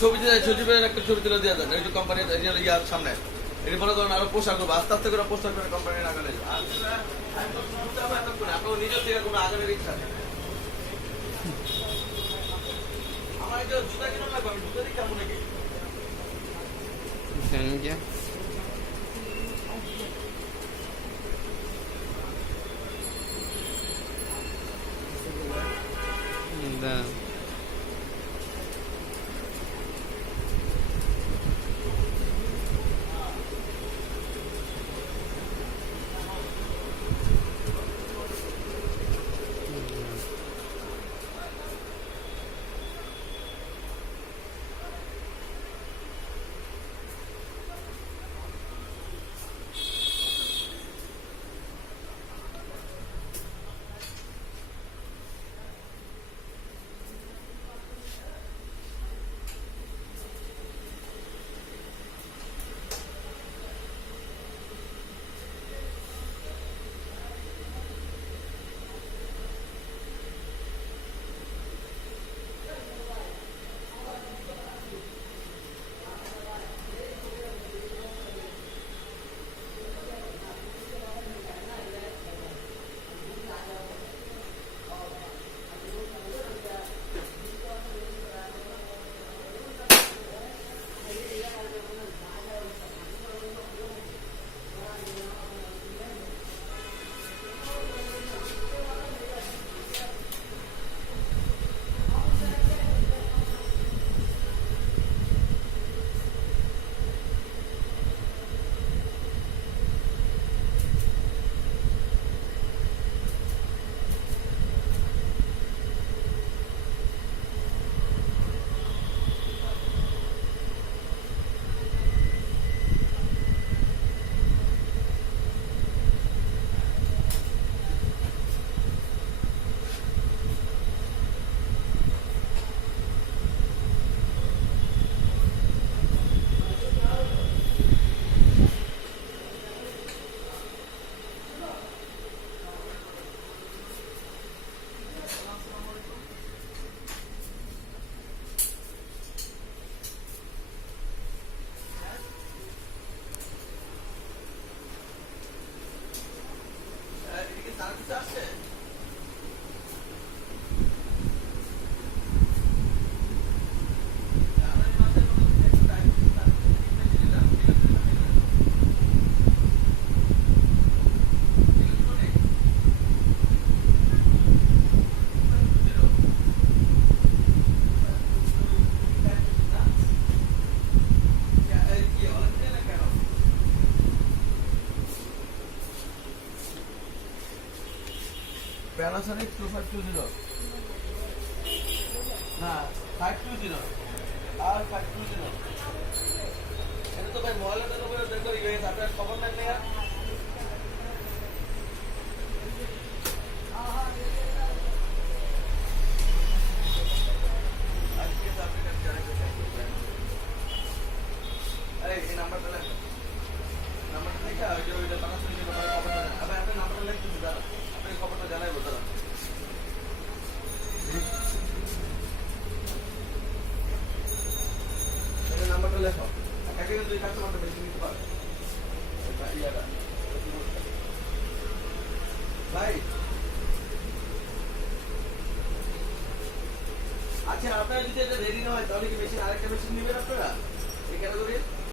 ছবি দিয়ে সজীবের একটা ছবি তুলে দিয়ে দেন, এই যে কোম্পানির ইয়ার সামনে এটা মনে করেন আরো পোস্টার করবো, আস্তে আস্তে করে পোস্টার করে কোম্পানির আগালে আপনার নিজের থেকে কোনো আগানের ইচ্ছা নেই। আমার এই যে জুতা কিনো লাগবে, আমি জুতা দিকে কেমন নাকি Да. Panasonic 2520 না 520 আর 520 এটা তো ভাই মোবাইলের উপরে দেখো এই আপনার খবর নাই না আজকে তো আপনি জানেন এই নাম্বারটা লেখো, নাম্বারটা লেখা ওই যে ওইটা Panasonic এর ব্যাপারে খবর জানেন, আবার আপনি নাম্বারটা লিখতে দিন, আপনি খবরটা জানাইবো তারা। নাম্বারটা লেখো, একে দুই কাস্টমারটা বেশি নিতে পারে ভাই। আচ্ছা আপনারা যদি এটা রেডি না হয় তাহলে কি মেশিন আরেকটা মেশিন নেবেন আপনারা এই ক্যাটাগরির?